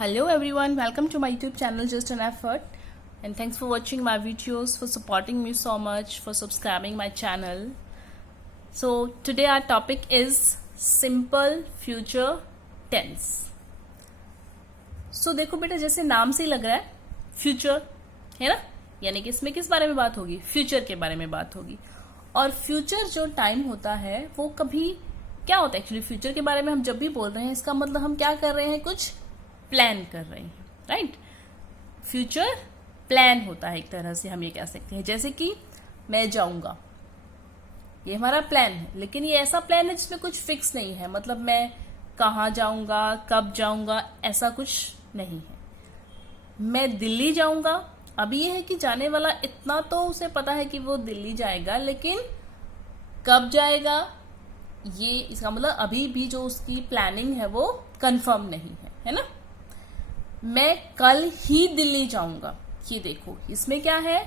Hello everyone, welcome to my YouTube channel Just an Effort, and thanks for watching my videos, for supporting me so much, for subscribing my channel. So today our topic is simple future tense. So देखो बेटा, जैसे नाम से ही लग रहा है future है ना, यानी कि इसमें किस बारे में बात होगी, फ्यूचर के बारे में बात होगी। और फ्यूचर जो टाइम होता है वो कभी क्या होता है, एक्चुअली फ्यूचर के बारे में हम जब भी बोल रहे हैं इसका मतलब हम क्या कर रहे हैं, कुछ प्लान कर रहे हैं, राइट। फ्यूचर प्लान होता है, एक तरह से हम ये कह सकते हैं। जैसे कि मैं जाऊंगा, ये हमारा प्लान है, लेकिन ये ऐसा प्लान है जिसमें कुछ फिक्स नहीं है, मतलब मैं कहाँ जाऊंगा, कब जाऊंगा, ऐसा कुछ नहीं है। मैं दिल्ली जाऊंगा, अभी ये है कि जाने वाला इतना तो उसे पता है कि वो दिल्ली जाएगा, लेकिन कब जाएगा ये इसका मतलब अभी भी जो उसकी प्लानिंग है वो कंफर्म नहीं है ना। मैं कल ही दिल्ली जाऊंगा, ये देखो इसमें क्या है,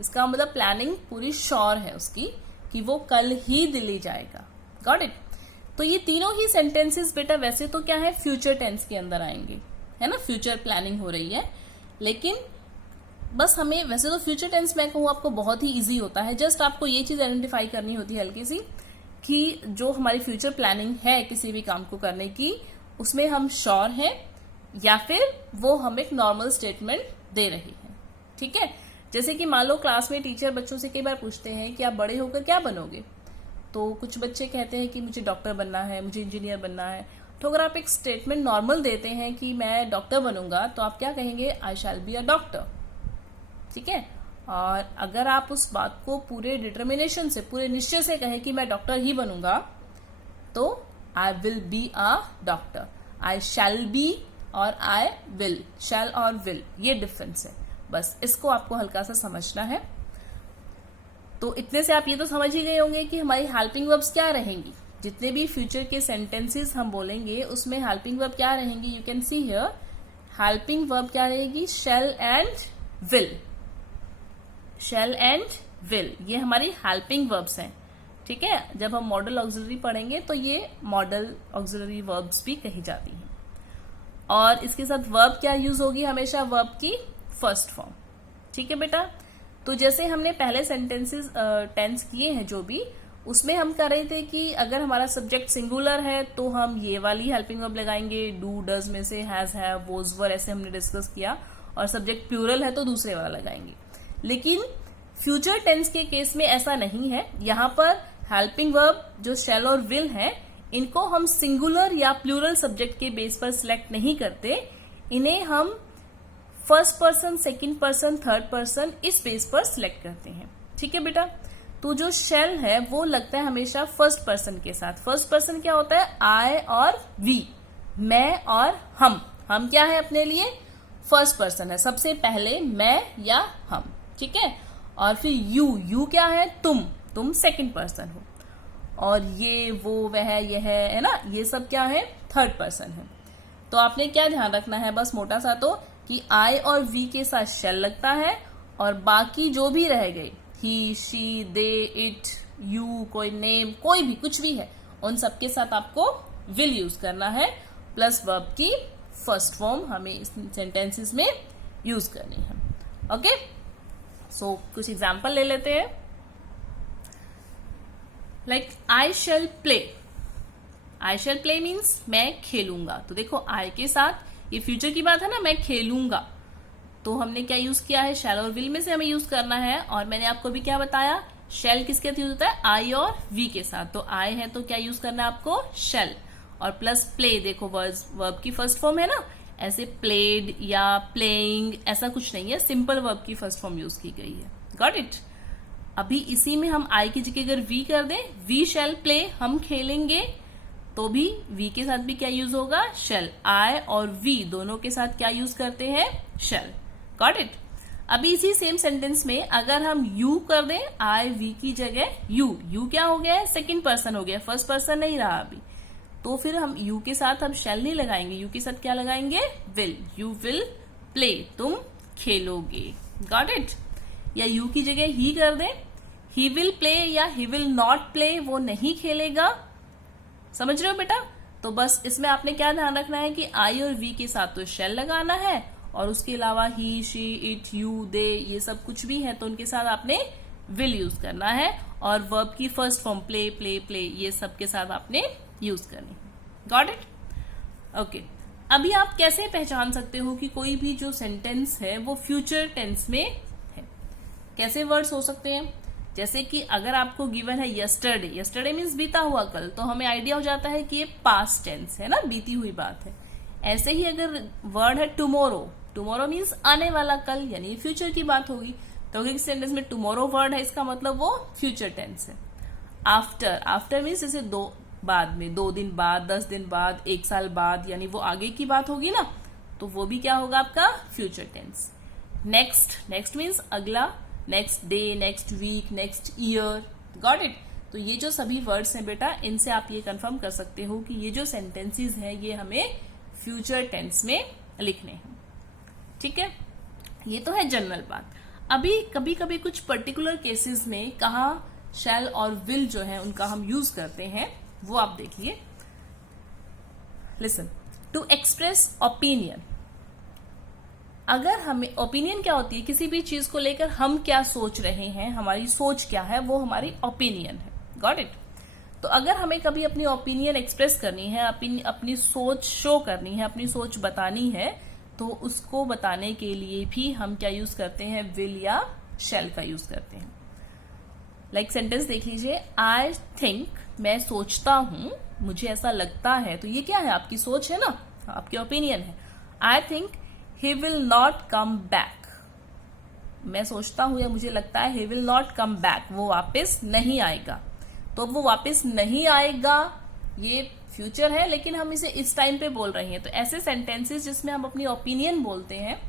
इसका मतलब प्लानिंग पूरी श्योर है उसकी कि वो कल ही दिल्ली जाएगा। Got it. तो ये तीनों ही सेंटेंसेस बेटा वैसे तो क्या है, फ्यूचर टेंस के अंदर आएंगे, है ना। फ्यूचर प्लानिंग हो रही है, लेकिन बस हमें वैसे तो फ्यूचर टेंस मैं कहूँ आपको बहुत ही इजी होता है। जस्ट आपको ये चीज आइडेंटिफाई करनी होती है हल्की सी कि जो हमारी फ्यूचर प्लानिंग है किसी भी काम को करने की, उसमें हम श्योर हैं या फिर वो हम एक नॉर्मल स्टेटमेंट दे रही है। ठीक है, जैसे कि मान लो क्लास में टीचर बच्चों से कई बार पूछते हैं कि आप बड़े होकर क्या बनोगे, तो कुछ बच्चे कहते हैं कि मुझे डॉक्टर बनना है, मुझे इंजीनियर बनना है। तो अगर आप एक स्टेटमेंट नॉर्मल देते हैं कि मैं डॉक्टर बनूंगा, तो आप क्या कहेंगे, आई शैल बी अ डॉक्टर। ठीक है, और अगर आप उस बात को पूरे डिटर्मिनेशन से, पूरे निश्चय से कहें कि मैं डॉक्टर ही बनूंगा, तो आई will be a doctor. I shall B और आई विल, शैल और विल, ये डिफरेंस है। बस इसको आपको हल्का सा समझना है। तो इतने से आप ये तो समझ ही गए होंगे कि हमारी हेल्पिंग वर्ब्स क्या रहेंगी। जितने भी फ्यूचर के सेंटेंसेस हम बोलेंगे उसमें हेल्पिंग वर्ब क्या रहेंगी, you can see here. Helping verb क्या रहेगी, shall and will. Shall and will, ये हमारी हेल्पिंग वर्ब्स हैं। ठीक है, जब हम मॉडल ऑक्सिलरी पढ़ेंगे तो ये मॉडल ऑक्सिलरी वर्ब्स भी कही जाती हैं। और इसके साथ वर्ब क्या यूज होगी, हमेशा वर्ब की फर्स्ट फॉर्म। ठीक है बेटा, तो जैसे हमने पहले सेंटेंसेस टेंस किए हैं जो भी, उसमें हम कर रहे थे कि अगर हमारा सब्जेक्ट सिंगुलर है तो हम ये वाली हेल्पिंग वर्ब लगाएंगे, डू डज में से हैज हैव वोज वर, ऐसे हमने डिस्कस किया। और सब्जेक्ट प्लूरल है तो दूसरे वाला लगाएंगे। लेकिन फ्यूचर टेंस के केस में ऐसा नहीं है। यहाँ पर हेल्पिंग वर्ब जो शैल और विल है, इनको हम सिंगुलर या प्लूरल सब्जेक्ट के बेस पर सिलेक्ट नहीं करते, इन्हें हम first person, second person, third person इस बेस पर सिलेक्ट करते हैं। ठीक है बेटा, तो जो शैल है वो लगता है हमेशा फर्स्ट पर्सन के साथ। फर्स्ट पर्सन क्या होता है, आई और वी, मैं और हम। हम क्या है अपने लिए, फर्स्ट पर्सन है, सबसे पहले मैं या हम। ठीक है, और फिर यू क्या है, तुम सेकंड पर्सन हो। और ये वो वह यह है ना, ये सब क्या है, थर्ड पर्सन है। तो आपने क्या ध्यान रखना है, बस मोटा सा तो, कि आई और वी के साथ शैल लगता है, और बाकी जो भी रह गए, ही, शी, दे, इट, यू, कोई नेम, कोई भी कुछ भी है, उन सबके साथ आपको विल यूज करना है, प्लस वर्ब की फर्स्ट फॉर्म हमें इस सेंटेंसेस में यूज करनी है। ओके, सो कुछ एग्जाम्पल ले लेते हैं। Like I shall play. I shall play means मैं खेलूंगा। तो देखो आई के साथ ये फ्यूचर की बात है ना, मैं खेलूंगा, तो हमने क्या यूज किया है, शैल और विल में से हमें यूज करना है। और मैंने आपको भी क्या बताया, शैल किसके साथ यूज होता है, आई और वी के साथ। तो आई है तो क्या यूज करना है आपको, शैल, और प्लस प्ले, देखो वर्ब की फर्स्ट फॉर्म है ना, ऐसे प्लेड या प्लेइंग ऐसा कुछ नहीं है, सिंपल वर्ब की फर्स्ट फॉर्म यूज की गई है। Got it. अभी इसी में हम आई की जगह अगर वी कर दें, वी शैल प्ले, हम खेलेंगे, तो भी वी के साथ भी क्या यूज होगा, शैल। आई और वी दोनों के साथ क्या यूज करते हैं, शैल। Got it. अभी इसी सेम सेंटेंस में अगर हम यू कर दें, आई वी की जगह यू क्या हो गया है, सेकंड पर्सन हो गया, फर्स्ट पर्सन नहीं रहा अभी। तो फिर हम यू के साथ हम शैल नहीं लगाएंगे, यू के साथ क्या लगाएंगे, विल। यू विल प्ले, तुम खेलोगे। Got it. या यू की जगह ही कर दें, ही विल प्ले या ही विल नॉट प्ले, वो नहीं खेलेगा। समझ रहे हो बेटा, तो बस इसमें आपने क्या ध्यान रखना है कि आई और वी के साथ तो शेल लगाना है, और उसके अलावा ही, शी, इट, यू, दे, ये सब कुछ भी है तो उनके साथ आपने विल यूज करना है, और वर्ब की first form play, play, play, ये सब के साथ आपने यूज करनी है। Got it? ओके। अभी आप कैसे पहचान सकते हो कि कोई भी जो सेंटेंस है वो फ्यूचर टेंस में है? कैसे वर्ड्स हो सकते हैं? जैसे कि अगर आपको गिवन है यस्टरडे, यस्टरडे मीन्स बीता हुआ कल, तो हमें आइडिया हो जाता है कि ये पास्ट टेंस है ना, बीती हुई बात है। ऐसे ही अगर वर्ड है टुमारो, टुमारो मीन्स आने वाला कल, यानी फ्यूचर की बात होगी। तो अगर सेंटेंस में टुमारो वर्ड है, इसका मतलब वो फ्यूचर टेंस है। आफ्टर, आफ्टर मीन्स जैसे दो बाद में, 2 दिन बाद, 10 दिन बाद, 1 साल बाद, यानी वो आगे की बात होगी ना, तो वो भी क्या होगा आपका future tense. Next, next means अगला, next day, next week, next year. Got it? तो ये जो सभी वर्ड्स हैं बेटा, इनसे आप ये कंफर्म कर सकते हो कि ये जो सेंटेंसेस हैं ये हमें फ्यूचर टेंस में लिखने हैं। ठीक है, ये तो है जनरल बात। अभी कभी कभी कुछ पर्टिकुलर केसेस में कहाँ शैल और विल जो है उनका हम यूज करते हैं, वो आप देखिए। Listen, to express opinion. अगर हमें, ओपिनियन क्या होती है? किसी भी चीज को लेकर हम क्या सोच रहे हैं, हमारी सोच क्या है, वो हमारी ओपिनियन है। Got it? तो अगर हमें कभी अपनी ओपिनियन एक्सप्रेस करनी है, अपनी सोच शो करनी है, अपनी सोच बतानी है, तो उसको बताने के लिए भी हम क्या यूज करते हैं? विल या शैल का यूज करते हैं। लाइक सेंटेंस देख लीजिए, आई थिंक, मैं सोचता हूं, मुझे ऐसा लगता है। तो ये क्या है? आपकी सोच है ना, आपकी ओपिनियन है। I think he will not come back, मैं सोचता हूं या मुझे लगता है, he will not come back, वो वापस नहीं आएगा। तो वो वापस नहीं आएगा ये फ्यूचर है, लेकिन हम इसे इस टाइम पे बोल रहे हैं। तो ऐसे सेंटेंसेस जिसमें हम अपनी ओपिनियन बोलते हैं,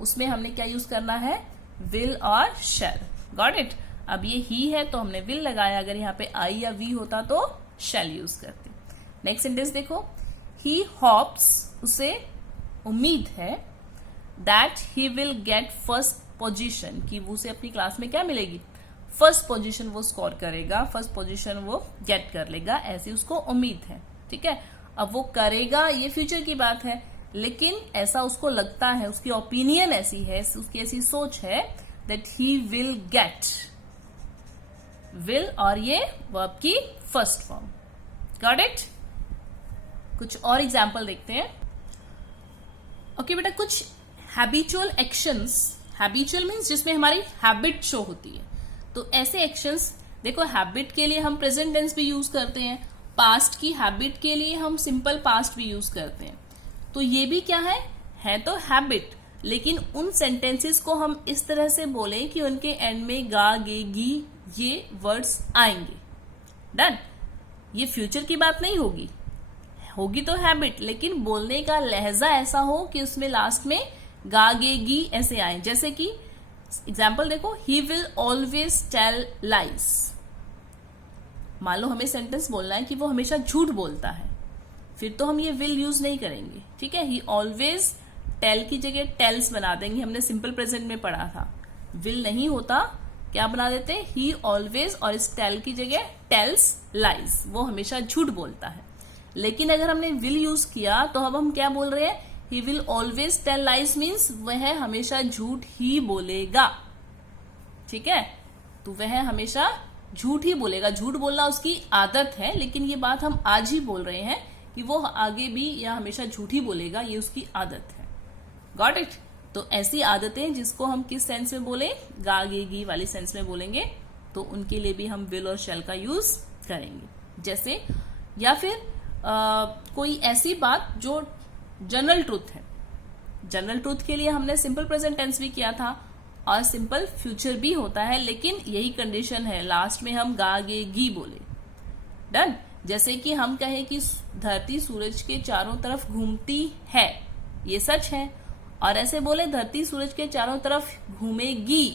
उसमें हमने क्या यूज करना है? विल और शैल। Got it? अब ये ही है तो हमने विल लगाया, अगर यहाँ पे आई या वी होता तो शैल यूज करते। नेक्स्ट सेंटेंस देखो, ही होप्स, उसे उम्मीद है, that he will get first position, कि वो उसे अपनी क्लास में क्या मिलेगी? फर्स्ट पोजीशन वो स्कोर करेगा, फर्स्ट पोजीशन वो गेट कर लेगा, ऐसी उसको उम्मीद है। ठीक है, अब वो करेगा ये फ्यूचर की बात है, लेकिन ऐसा उसको लगता है, उसकी ओपिनियन ऐसी है, उसकी ऐसी सोच है that he will get. Will और ये वर्ब की फर्स्ट फॉर्म। Got it? कुछ और एग्जाम्पल देखते हैं। ओके बेटा, कुछ हैबिचुअल एक्शंस, हैबिचुअल मीन्स जिसमें हमारी हैबिट शो होती है। तो ऐसे एक्शंस देखो, हैबिट के लिए हम प्रेजेंट टेंस भी यूज करते हैं, पास्ट की हैबिट के लिए हम सिंपल पास्ट भी यूज करते हैं। तो ये भी क्या है तो हैबिट, लेकिन उन सेंटेंसेस को हम इस तरह से बोलें कि उनके एंड में गा, गे, गी ये वर्ड्स आएंगे। डन? ये फ्यूचर की बात नहीं होगी, होगी तो हैबिट, लेकिन बोलने का लहजा ऐसा हो कि उसमें लास्ट में गा, गे, गी ऐसे आए। जैसे कि एग्जाम्पल देखो, he will always tell lies. मान लो हमें सेंटेंस बोलना है कि वो हमेशा झूठ बोलता है, फिर तो हम ये विल यूज नहीं करेंगे। ठीक है, ही ऑलवेज, टेल की जगह टेल्स बना देंगे, हमने सिंपल प्रेजेंट में पढ़ा था। विल नहीं होता, क्या बना देते? ही ऑलवेज, और इस टेल की जगह टेल्स लाइज, वो हमेशा झूठ बोलता है। लेकिन अगर हमने विल यूज किया तो अब हम क्या बोल रहे हैं? He will always tell lies means वह हमेशा झूठ ही बोलेगा। ठीक है, तो वह हमेशा झूठ ही बोलेगा, झूठ बोलना उसकी आदत है, लेकिन ये बात हम आज ही बोल रहे हैं कि वो आगे भी या हमेशा झूठ ही बोलेगा, ये उसकी आदत है। Got it? तो ऐसी आदतें जिसको हम किस सेंस में बोले? गा, गे, गी वाली सेंस में बोलेंगे, तो उनके लिए भी हम विल और शैल का यूज करेंगे। जैसे, या फिर कोई ऐसी बात जो जनरल ट्रूथ है, जनरल ट्रूथ के लिए हमने सिंपल प्रेजेंट टेंस भी किया था और सिंपल फ्यूचर भी होता है, लेकिन यही कंडीशन है, लास्ट में हम गा, गे, गी बोले। डन? जैसे कि हम कहें कि धरती सूरज के चारों तरफ घूमती है, ये सच है, और ऐसे बोले धरती सूरज के चारों तरफ घूमेगी,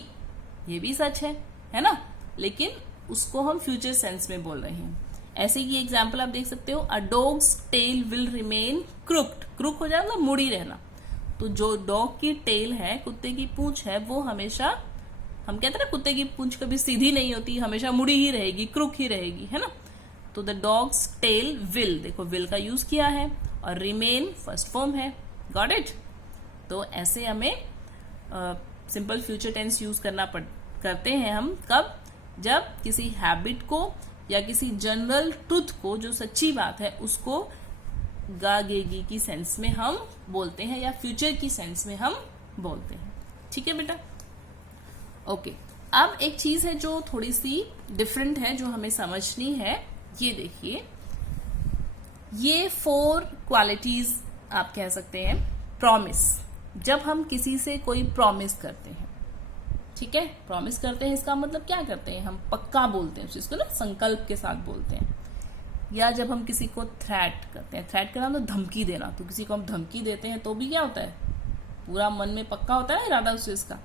ये भी सच है ना, लेकिन उसको हम फ्यूचर सेंस में बोल रहे हैं। ऐसे की एग्जाम्पल आप देख सकते हो, a dog's tail will remain crooked, crook हो जाएगा मुड़ी रहना। तो जो डॉग की टेल है, कुत्ते की पूंछ है, वो हमेशा, हम कहते हैं ना कुत्ते की पूंछ कभी सीधी नहीं होती, हमेशा मुड़ी ही रहेगी, क्रुक ही रहेगी, है ना। तो द डॉग्स टेल विल, देखो विल का यूज किया है और रिमेन फर्स्ट फॉर्म है, गॉट इट। तो ऐसे हमें सिंपल फ्यूचर टेंस यूज करते हैं हम कब, जब किसी हैबिट को या किसी जनरल ट्रुथ को, जो सच्ची बात है, उसको गागेगी की सेंस में हम बोलते हैं या फ्यूचर की सेंस में हम बोलते हैं। ठीक है बेटा, ओके। अब एक चीज है जो थोड़ी सी डिफरेंट है, जो हमें समझनी है। ये देखिए, ये 4 क्वालिटीज आप कह सकते हैं प्रॉमिस। जब हम किसी से कोई प्रॉमिस करते हैं, ठीक है, प्रॉमिस करते हैं, इसका मतलब क्या करते हैं, हम पक्का बोलते हैं उस चीज को ना, संकल्प के साथ बोलते हैं। या जब हम किसी को थ्रेट करते हैं, थ्रेट करना मतलब धमकी देना, तो किसी को हम धमकी देते हैं तो भी क्या होता है, पूरा मन में पक्का होता है ना इरादा उस चीज का।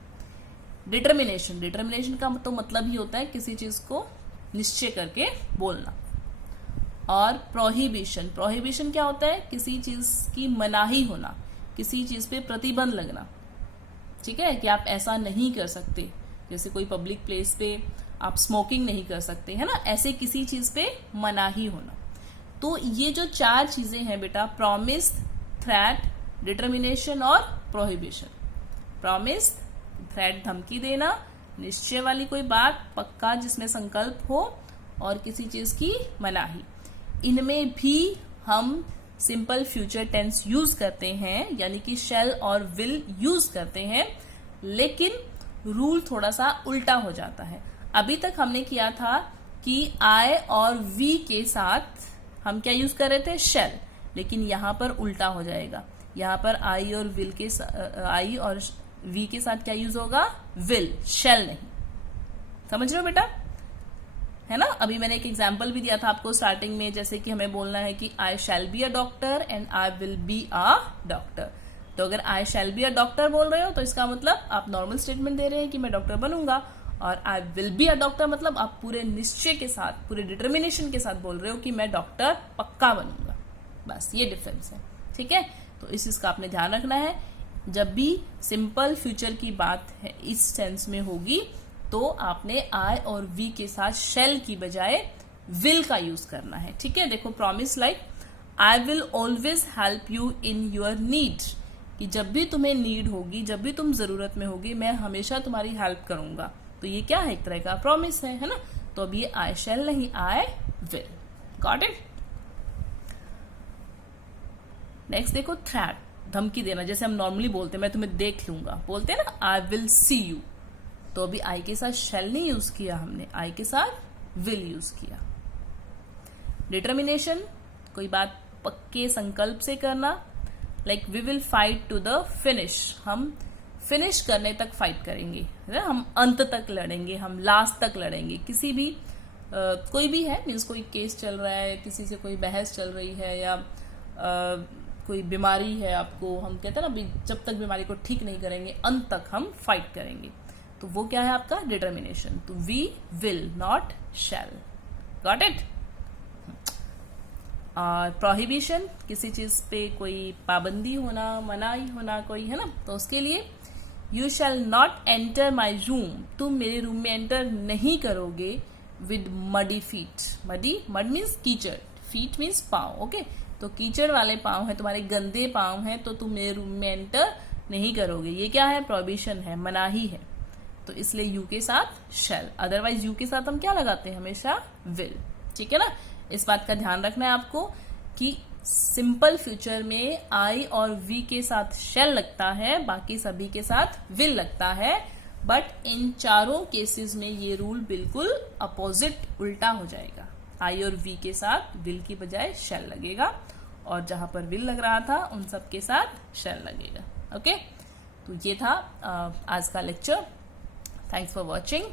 डिटर्मिनेशन, डिटर्मिनेशन का तो मतलब ही होता है किसी चीज को निश्चय करके बोलना। और प्रोहिबिशन, प्रोहिबिशन क्या होता है, किसी चीज की मनाही होना, किसी चीज पे प्रतिबंध लगना, ठीक है, कि आप ऐसा नहीं कर सकते। जैसे कोई पब्लिक प्लेस पे आप स्मोकिंग नहीं कर सकते, है ना, ऐसे किसी चीज पे मनाही होना। तो ये जो 4 चीजें हैं बेटा, प्रॉमिस, थ्रेट, डिटर्मिनेशन और प्रोहिबिशन। प्रॉमिस, थ्रेट धमकी देना, निश्चय वाली कोई बात, पक्का जिसमें संकल्प हो, और किसी चीज की मनाही। इनमें भी हम सिंपल फ्यूचर टेंस यूज करते हैं, यानी कि शैल और विल यूज करते हैं, लेकिन रूल थोड़ा सा उल्टा हो जाता है। अभी तक हमने किया था कि आई और वी के साथ हम क्या यूज कर रहे थे, शैल, लेकिन यहां पर उल्टा हो जाएगा। यहां पर आई और वी के साथ क्या यूज होगा, विल, शैल नहीं। समझ रहे हो बेटा, है ना। अभी मैंने एक एग्जाम्पल भी दिया था आपको स्टार्टिंग में, जैसे कि हमें बोलना है कि I shall be a doctor and I will be a doctor. तो अगर आई शैल बी अ डॉक्टर बोल रहे हो तो इसका मतलब आप नॉर्मल स्टेटमेंट दे रहे हैं कि मैं डॉक्टर बनूंगा, और आई विल बी अ डॉक्टर मतलब आप पूरे निश्चय के साथ, पूरे डिटर्मिनेशन के साथ बोल रहे हो कि मैं डॉक्टर पक्का बनूंगा। बस ये डिफरेंस है, ठीक है। तो इस चीज का आपने ध्यान रखना है। जब भी सिंपल फ्यूचर की बात है इस सेंस में होगी, तो आपने आई और वी के साथ शैल की बजाय विल का यूज करना है, ठीक है। देखो, promise like I will always help you in your need, कि जब भी तुम्हें नीड होगी, जब भी तुम जरूरत में होगी, मैं हमेशा तुम्हारी हेल्प करूंगा। तो ये क्या है, एक तरह का प्रॉमिस है ना। तो अब ये आई शैल नहीं, I will, got it. Next देखो, थ्रेट, धमकी देना। जैसे हम नॉर्मली बोलते हैं मैं तुम्हें देख लूंगा, बोलते हैं ना, आई विल सी यू। तो अभी आई के साथ शैल नहीं यूज किया हमने, आई के साथ विल यूज किया। डिटर्मिनेशन, कोई बात पक्के संकल्प से करना, like we will fight to the finish, हम फिनिश करने तक फाइट करेंगे, है? हम अंत तक लड़ेंगे, हम लास्ट तक लड़ेंगे। किसी भी कोई भी है, मीन्स कोई केस चल रहा है, किसी से कोई बहस चल रही है, या कोई बीमारी है आपको, हम कहते हैं ना, जब तक बीमारी को ठीक नहीं करेंगे अंत तक हम फाइट करेंगे। तो वो क्या है आपका, डिटर्मिनेशन। तो we will not shall, got it. और प्रोहिबिशन, किसी चीज पे कोई पाबंदी होना, मनाही होना कोई, है ना। तो उसके लिए you shall not enter my room, तुम मेरे रूम में एंटर नहीं करोगे with muddy feet. Muddy, mud means कीचड़, फीट मीन्स पाँव, ओके। तो कीचड़ वाले पाँव है, तुम्हारे गंदे पाँव हैं, तो तुम मेरे रूम में एंटर नहीं करोगे। ये क्या है, प्रोहिबिशन है, मनाही है। तो इसलिए यू के साथ शैल, अदरवाइज यू के साथ हम क्या लगाते हैं, हमेशा विल, ठीक है ना। इस बात का ध्यान रखना है आपको कि सिंपल फ्यूचर में आई और वी के साथ शैल लगता है, बाकी सभी के साथ विल लगता है। बट इन चारों केसेस में ये रूल बिल्कुल अपोजिट, उल्टा हो जाएगा। आई और वी के साथ विल की बजाय शैल लगेगा, और जहां पर विल लग रहा था उन सब के साथ शैल लगेगा, ओके। तो ये था आज का लेक्चर। थैंक्स फॉर वॉचिंग,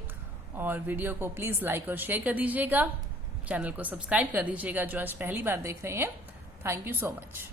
और वीडियो को प्लीज लाइक और शेयर कर दीजिएगा, चैनल को सब्सक्राइब कर दीजिएगा जो आज पहली बार देख रहे हैं। Thank you so much.